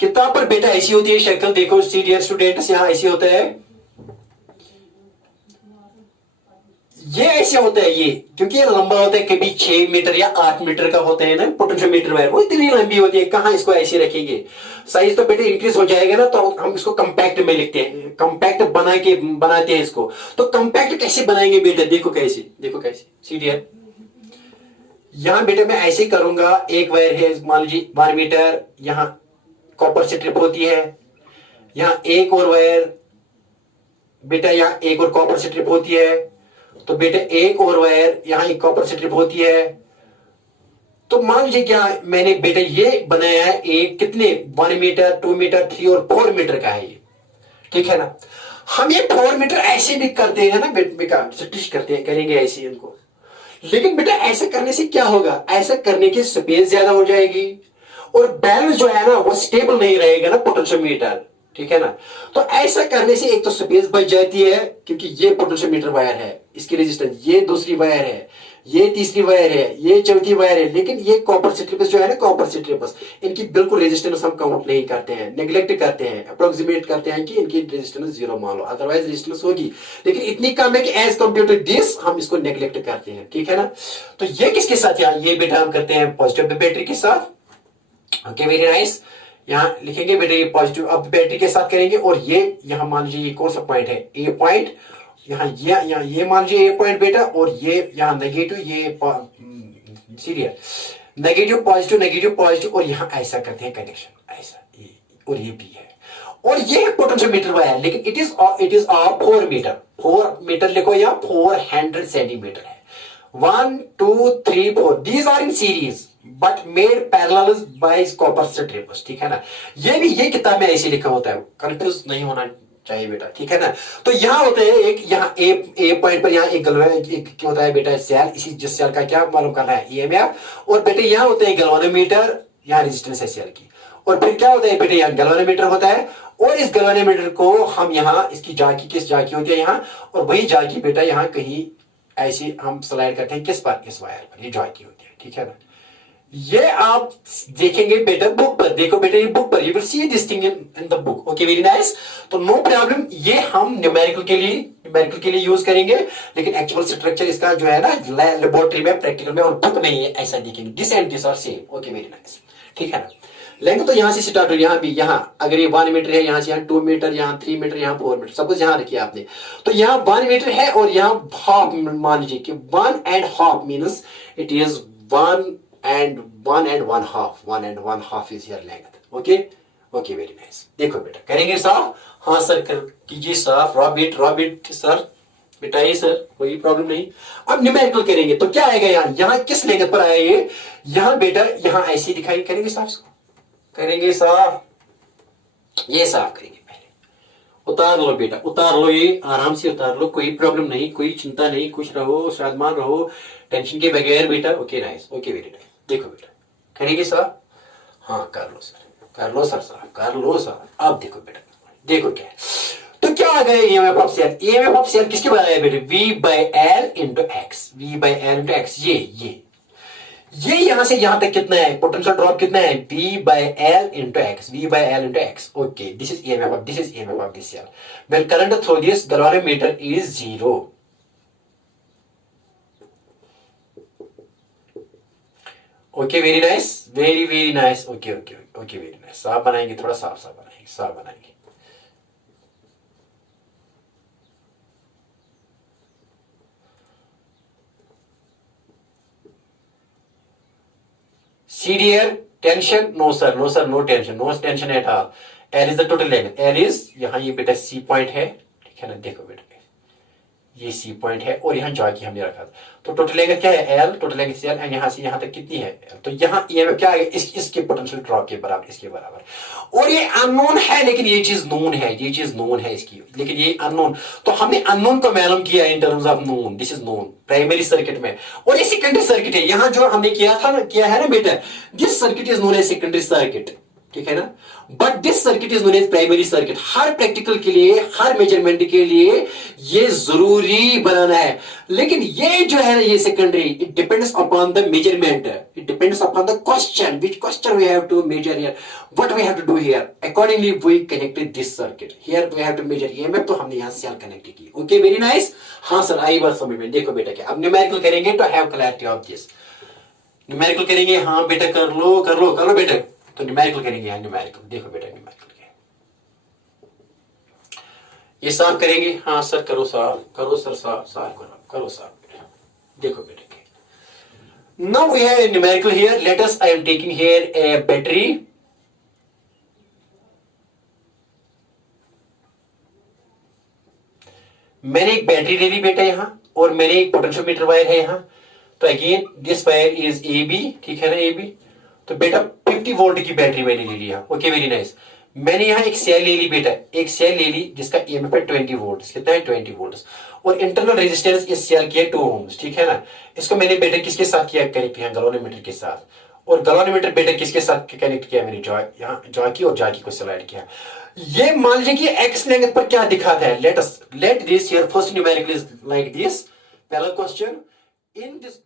किताब पर बेटा ऐसी होती है शक्ल। देखो सी डियर स्टूडेंट्स, यहाँ ऐसी होता है, ये ऐसे होता है ये, क्योंकि ये लंबा होता है, कभी 6 मीटर या 8 मीटर का होता है ना पोटेंशियोमीटर वायर, वो इतनी लंबी होती है, कहां इसको ऐसे रखेंगे, साइज तो बेटे इंक्रीज हो जाएगा ना, तो हम इसको कंपैक्ट में लिखते हैं, कंपैक्ट बनाते हैं इसको। तो कंपैक्ट कैसे बनाएंगे बेटा, देखो कैसे, देखो कैसे सीरियर, यहां बेटे मैं ऐसे करूंगा, एक वायर है मान लीजिए 1 मीटर, यहां कॉपर स्ट्रिप होती है, यहां एक और वायर बेटा, यहां एक और कॉपर स्ट्रिप होती है, तो बेटे एक और वायर, यहां एक कॉपर स्ट्रिप होती है। तो मान लीजिए क्या मैंने बेटा ये बनाया है, एक कितने 1 मीटर, 2 मीटर, 3 और 4 मीटर का है ये, ठीक है ना। हम ये 4 मीटर ऐसे भी करते हैं ना बेटा, स्टिच करते हैं, करेंगे ऐसे इनको। लेकिन बेटा ऐसा करने से क्या होगा, ऐसा करने की स्पेस ज्यादा हो जाएगी और बैलेंस जो है ना वो स्टेबल नहीं रहेगा ना पोटेंशियोमीटर, ठीक है ना। तो ऐसा करने से एक तो स्पेस बच जाती है, क्योंकि ये पोटेंशियोमीटर वायर है, इसकी रेजिस्टेंस, ये दूसरी वायर है, ये तीसरी वायर है, ये चौथी वायर है। लेकिन ये कॉपर स्ट्रिप्स जो है ना, कॉपर स्ट्रिप्स, इनकी बिल्कुल रेजिस्टेंस हम काउंट नहीं करते हैं, नेग्लेक्ट करते हैं, अप्रोक्सीमेट करते हैं कि इनकी रेजिस्टेंस 0 मान लो, अदरवाइज रेजिस्टेंस होगी, लेकिन इतनी कम है कि एज कंपेयर टू दिस हम इसको नेग्लेक्ट करते हैं, ठीक है ना। तो ये किसके साथ, यहाँ ये बेटा हम करते हैं पॉजिटिव बैटरी के साथ। ओके वेरी नाइस, यहां लिखेंगे बेटा ये पॉजिटिव अब बैटरी के साथ करेंगे, और ये यहां मान लीजिए ये कौन सा पॉइंट है, ए पॉइंट, यहाँ ये मान लीजिए ए पॉइंट बेटा, और ये यहां नेगेटिव, ये सीरियल नेगेटिव पॉजिटिव, और यहां ऐसा करते हैं कनेक्शन ऐसा, ये और ये भी है, और ये है पोटेंशियोमीटर वायर। लेकिन इट इज 4 मीटर लिखो, या 400 सेंटीमीटर है, 1 2 3 4, these are in series but made parallel by copper strips, ठीक है ना। ये किताब में ऐसे लिखा होता है, कंफ्यूज नहीं होना चाहिए बेटा, ठीक है ना। तो यहाँ होता है एक, यहाँ ए पॉइंट पर यहाँ एक क्या होता है बेटा, सेल, इसी जिस सेल का क्या मालूम करना है, ईएमएफ, और बेटे यहाँ होते हैं गैल्वेनोमीटर, यहाँ रेजिस्टेंस है सेल की, और फिर क्या होता है बेटे, यहाँ गैल्वेनोमीटर होता है, और इस गैल्वेनोमीटर को हम यहाँ, इसकी जाकी किस जाकी होती है यहाँ, और वही जाकी बेटा यहाँ कहीं ऐसे हम स्लाइड करते हैं किस पर, इस वायर पर, ये जाकी होती है, ठीक है ना। ये आप देखेंगे बेटा बुक पर, देखो बेटा ये बुक पर, you will see this thing in the book. Okay very nice, तो नो प्रॉब्लम, ये हम न्यूमेरिकल के लिए यूज करेंगे, लेकिन एक्चुअल स्ट्रक्चर इसका जो है ना लेबोरेटरी में, प्रैक्टिकल में और बुक में ये ऐसा देखेंगे, this and this are same. Okay very nice, ठीक है ना। लेंथ तो यहां से स्टार्ट हो, यहाँ भी, यहाँ अगर ये 1 मीटर है, यहाँ से यहाँ 2 मीटर, यहाँ 3 मीटर, यहाँ 4 मीटर, सब कुछ यहाँ रखिए आपने। तो यहाँ 1 मीटर है, और यहाँ हाफ मान लीजिए कि 1.5 means it is 1.1 is your length. Okay, okay, very nice. देखो बेटा करेंगे साफ, हाँ सर कीजिए साफ, रॉब इट सर, बिटाइए सर, कोई प्रॉब्लम नहीं। अब न्यूमेरिकल करेंगे तो क्या आएगा, यहाँ किस लेंथ पर आया ये, यहाँ बेटा यहाँ ऐसे दिखाई, करेंगे साफ, इसको करेंगे साफ, ये साफ करेंगे पहले, उतार लो बेटा, उतार लो, ये आराम से उतार लो, कोई प्रॉब्लम नहीं, कोई चिंता नहीं, खुश रहो, शादमान रहो, टेंशन के बगैर बेटा। Okay nice, okay very nice. देखो बेटा करेंगे सर, हाँ कर लो सर, कर लो सर, साहब कर लो सर। अब देखो बेटा, देखो क्या है, तो क्या आ गया EMF of cell, EMF of cell किसके बराबर है बेटे, V/L into X, V/L into X, ये यहां से यहां तक कितना है, पोटेंशियल ड्रॉप कितना है, V/L into X, V/L into X. Okay, this is EMF of this cell, when current through this galvanometer is 0। Okay very nice, very nice, okay very nice. साफ बनाएंगे, थोड़ा साफ बनाएंगे। CDR tension, no sir, no tension at all. L is the total length, L is यहाँ ये बेटा C point है, ठीक है ना। देखो बेटा ये सी पॉइंट है और यहाँ जॉय की हमने रखा था। तो टोटल लेंथ क्या है L, total length L and यहाँ से यहाँ तक कितनी है एल। तो यहाँ ईएमएफ क्या है इसके पोटेंशियल ड्रॉप के बराबर, इसके बराबर। और ये अननोन है लेकिन ये चीज नोन है, ये चीज नोन है इसकी, लेकिन ये अननोन। तो हमने अननोन को मालूम किया in terms of known, this is known primary circuit में। और ये सेकेंडरी सर्किट है, यहाँ जो हमने किया था ना, किया है ना बेटा, this circuit is known as secondary circuit, ठीक है ना। But this circuit is known as primary circuit. हर प्रैक्टिकल के लिए, हर मेजरमेंट के लिए ये जरूरी बनाना है। लेकिन ये जो है ना ये secondary, it depends upon the measurement, it depends upon the question, which question we have to measure here, what we have to do here, accordingly we connected this circuit here, we have to measure EMF. तो हमने यहां cell connect की। Okay, very nice. हाँ sir, आई बात समझ में। देखो बेटा क्या अब न्यूमेरिकल करेंगे तो have clarity of this. Numerical करेंगे, हाँ बेटा कर लो कर लो कर लो बेटा। तो न्यूमेरिकल करेंगे, यहाँ न्यूमेरिकल देखो बेटा, न्यूमेरिकल के ये सॉल्व करेंगे। हाँ सर करो सॉल्व, करो सर सॉल्व करो, करो सॉल्व। देखो बेटा के now we have a numerical here. Let us, I am taking here a battery, मैंने एक बैटरी ले ली बेटा यहाँ, और मैंने एक पोटेंशियोमीटर वायर है यहाँ। तो again this wire is A B, ठीक है ना, ए बी। तो बेटा 50 वोल्ट की बैटरी मैंने ले लिया। Okay, very nice. मैंने यहाँ एक सेल ले ली बेटा, एक सेल ले ली जिसका ईएमएफ है 20 वोल्ट, कितना है 20 वोल्ट। और इंटरनल रेजिस्टेंस इस सेल की है 2 ओम्स, ठीक है ना। इसको मैंने बेटा किसके साथ किया कनेक्ट किया, गैल्वेनोमीटर के साथ। और गैल्वेनोमीटर बेटा किसके साथ कनेक्ट किया मैंने, जॉय, यहाँ जॉय की और जॉय की को सिलेक्ट किया। ये मान लीजिए कि एक्स लेंथ पर क्या दिखाता है। Let this here first numerical is like this. पहला क्वेश्चन इन दिस